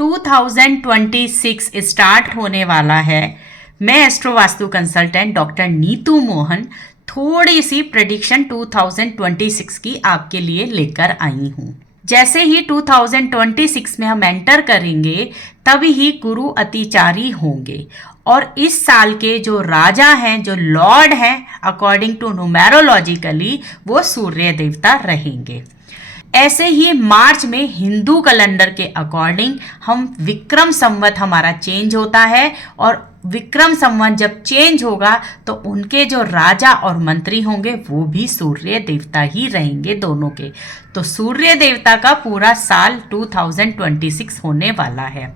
2026 start होने वाला है। मैं astro vastu consultant doctor Neetu Mohan थोड़ी सी प्रेडिक्शन 2026 की आपके लिए लेकर आई हूँ। जैसे ही 2026 में हम एंटर करेंगे तभी ही गुरु अतिचारी होंगे और इस साल के जो राजा हैं, जो लॉर्ड हैं, अकॉर्डिंग टू न्यूमेरोलॉजिकली वो सूर्य देवता रहेंगे। ऐसे ही मार्च में हिंदू कैलेंडर के अकॉर्डिंग हम विक्रम संवत हमारा चेंज होता है और विक्रम संवत जब चेंज होगा तो उनके जो राजा और मंत्री होंगे वो भी सूर्य देवता ही रहेंगे दोनों के। तो सूर्य देवता का पूरा साल 2026 होने वाला है।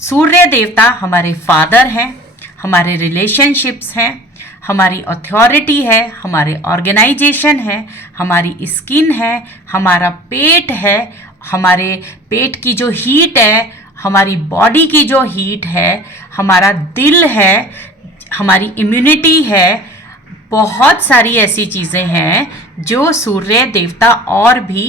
सूर्य देवता हमारे फादर हैं, हमारे रिलेशनशिप्स हैं, हमारी अथॉरिटी है, हमारे ऑर्गेनाइजेशन है, हमारी स्किन है, हमारा पेट है, हमारे पेट की जो हीट है, हमारी बॉडी की जो हीट है, हमारा दिल है, हमारी इम्यूनिटी है। बहुत सारी ऐसी चीज़ें हैं जो सूर्य देवता और भी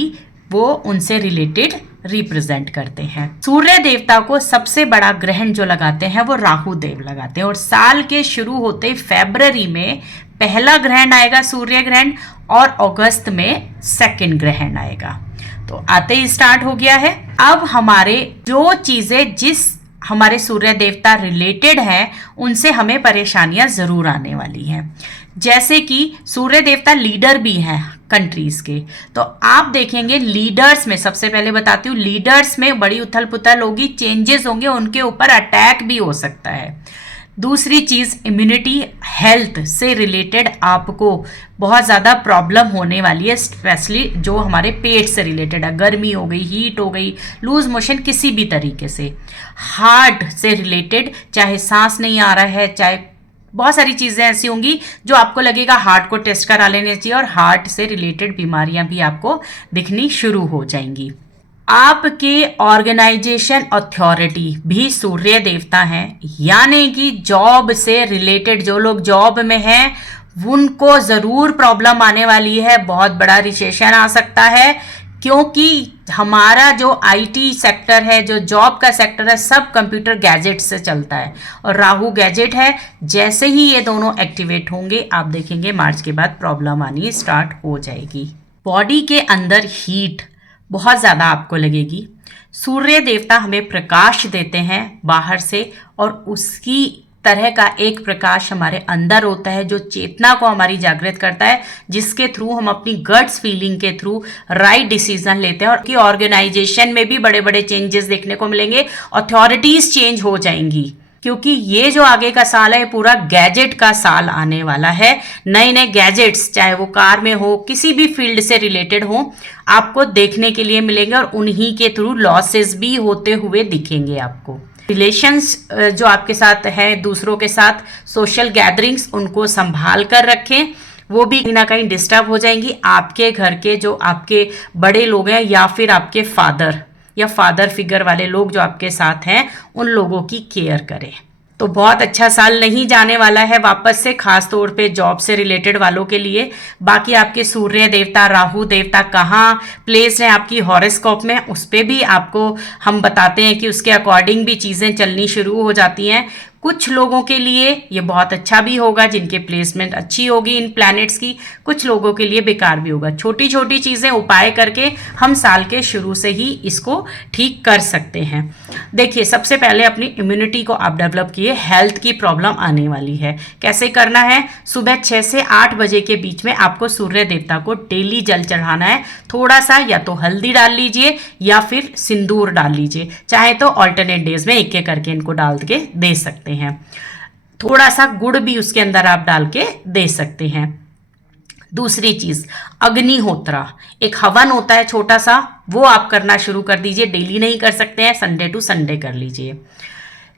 वो उनसे रिलेटेड रिप्रेजेंट करते हैं। सूर्य देवता को सबसे बड़ा ग्रहण जो लगाते हैं वो राहु देव लगाते हैं और साल के शुरू होते फरवरी में पहला ग्रहण आएगा सूर्य ग्रहण और अगस्त में सेकंड ग्रहण आएगा। तो आते ही स्टार्ट हो गया है। अब हमारे जो चीजें जिस हमारे सूर्य देवता रिलेटेड हैं उनसे हमें परेशानियां जरूर आने वाली हैं। जैसे कि सूर्य देवता लीडर भी हैं कंट्रीज के, तो आप देखेंगे लीडर्स में, सबसे पहले बताती हूँ, लीडर्स में बड़ी उथल पुथल होगी, चेंजेस होंगे, उनके ऊपर अटैक भी हो सकता है। दूसरी चीज इम्यूनिटी हेल्थ से रिलेटेड आपको बहुत ज़्यादा प्रॉब्लम होने वाली है, स्पेशली जो हमारे पेट से रिलेटेड है। गर्मी हो गई, हीट हो गई, लूज मोशन, किसी भी तरीके से। हार्ट से रिलेटेड, चाहे सांस नहीं आ रहा है, चाहे बहुत सारी चीज़ें ऐसी होंगी जो आपको लगेगा हार्ट को टेस्ट करा लेने चाहिए और हार्ट से रिलेटेड बीमारियां भी आपको दिखनी शुरू हो जाएंगी। आपके ऑर्गेनाइजेशन अथॉरिटी भी सूर्य देवता हैं, यानी कि जॉब से रिलेटेड जो लोग जॉब में हैं उनको ज़रूर प्रॉब्लम आने वाली है। बहुत बड़ा रिसेशन आ सकता है क्योंकि हमारा जो आईटी सेक्टर है, जो जॉब का सेक्टर है, सब कंप्यूटर गैजेट से चलता है और राहु गैजेट है। जैसे ही ये दोनों एक्टिवेट होंगे आप देखेंगे मार्च के बाद प्रॉब्लम आनी स्टार्ट हो जाएगी। बॉडी के अंदर हीट बहुत ज़्यादा आपको लगेगी। सूर्य देवता हमें प्रकाश देते हैं बाहर से और उसकी तरह का एक प्रकाश हमारे अंदर होता है जो चेतना को हमारी जागृत करता है, जिसके थ्रू हम अपनी गट्स फीलिंग के थ्रू राइट डिसीजन लेते हैं और की ऑर्गेनाइजेशन में भी बड़े बड़े चेंजेस देखने को मिलेंगे। अथॉरिटीज चेंज हो जाएंगी क्योंकि ये जो आगे का साल है पूरा गैजेट का साल आने वाला है। नए नए गैजेट्स, चाहे वो कार में हो, किसी भी फील्ड से रिलेटेड हो, आपको देखने के लिए मिलेंगे और उन्हीं के थ्रू लॉसेस भी होते हुए दिखेंगे आपको। रिलेशंस जो आपके साथ है दूसरों के साथ, सोशल गैदरिंग्स, उनको संभाल कर रखें, वो भी कहीं ना कहीं डिस्टर्ब हो जाएंगी। आपके घर के जो आपके बड़े लोग हैं या फिर आपके फादर या फादर फिगर वाले लोग जो आपके साथ हैं उन लोगों की केयर करें। तो बहुत अच्छा साल नहीं जाने वाला है वापस से, खास तौर पे जॉब से रिलेटेड वालों के लिए। बाकी आपके सूर्य देवता, राहु देवता कहाँ प्लेस है आपकी हॉरोस्कोप में, उस पर भी आपको हम बताते हैं कि उसके अकॉर्डिंग भी चीज़ें चलनी शुरू हो जाती हैं। कुछ लोगों के लिए ये बहुत अच्छा भी होगा जिनके प्लेसमेंट अच्छी होगी इन प्लैनेट्स की, कुछ लोगों के लिए बेकार भी होगा। छोटी छोटी चीज़ें उपाय करके हम साल के शुरू से ही इसको ठीक कर सकते हैं। देखिए, सबसे पहले अपनी इम्यूनिटी को आप डेवलप किए। हेल्थ की प्रॉब्लम आने वाली है, कैसे करना है? सुबह 6 से 8 बजे के बीच में आपको सूर्य देवता को डेली जल चढ़ाना है। थोड़ा सा या तो हल्दी डाल लीजिए या फिर सिंदूर डाल लीजिए, चाहे तो ऑल्टरनेट डेज में एक एक करके इनको डाल के दे सकते हैं। थोड़ा सा गुड़ भी उसके अंदर आप डाल के दे सकते हैं। दूसरी चीज, अग्निहोत्रा, एक हवन होता है छोटा सा, वो आप करना शुरू कर दीजिए। डेली नहीं कर सकते हैं, संडे टू संडे कर लीजिए।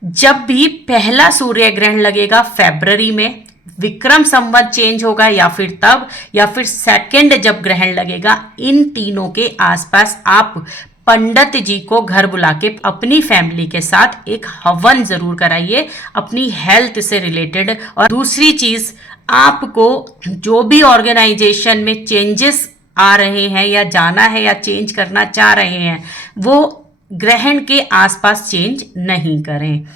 जब भी पहला सूर्य ग्रहण लगेगा फरवरी में, विक्रम संवत चेंज होगा या फिर तब, या फिर सेकंड जब ग्रहण लगेगा, इन तीनों के आसपास आप पंडित जी को घर बुला के अपनी फैमिली के साथ एक हवन जरूर कराइए अपनी हेल्थ से रिलेटेड। और दूसरी चीज, आपको जो भी ऑर्गेनाइजेशन में चेंजेस आ रहे हैं या जाना है या चेंज करना चाह रहे हैं, वो ग्रहण के आसपास चेंज नहीं करें।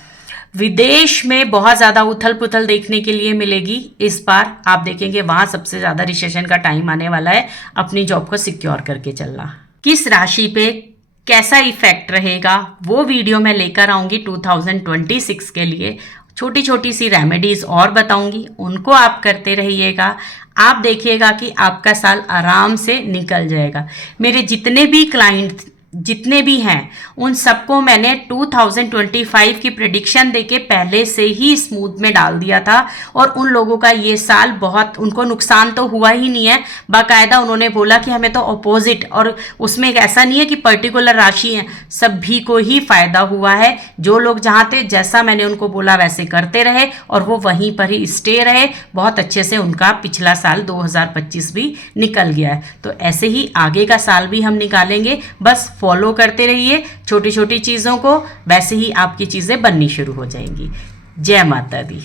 विदेश में बहुत ज़्यादा उथल पुथल देखने के लिए मिलेगी इस बार। आप देखेंगे वहाँ सबसे ज़्यादा रिसेशन का टाइम आने वाला है। अपनी जॉब को सिक्योर करके चलना। किस राशि पे कैसा इफेक्ट रहेगा वो वीडियो मैं लेकर आऊँगी 2026 के लिए। छोटी छोटी सी रेमेडीज़ और बताऊँगी, उनको आप करते रहिएगा। आप देखिएगा कि आपका साल आराम से निकल जाएगा। मेरे जितने भी क्लाइंट जितने भी हैं उन सबको मैंने 2025 की प्रेडिक्शन देके पहले से ही स्मूथ में डाल दिया था, और उन लोगों का ये साल बहुत, उनको नुकसान तो हुआ ही नहीं है। बाकायदा उन्होंने बोला कि हमें तो अपोजिट, और उसमें एक ऐसा नहीं है कि पर्टिकुलर राशि है, सभी को ही फायदा हुआ है। जो लोग जहाँ थे जैसा मैंने उनको बोला वैसे करते रहे और वो वहीं पर ही स्टे रहे। बहुत अच्छे से उनका पिछला साल 2025 भी निकल गया है। तो ऐसे ही आगे का साल भी हम निकालेंगे। बस फॉलो करते रहिए छोटी छोटी चीज़ों को, वैसे ही आपकी चीज़ें बननी शुरू हो जाएंगी। जय माता दी।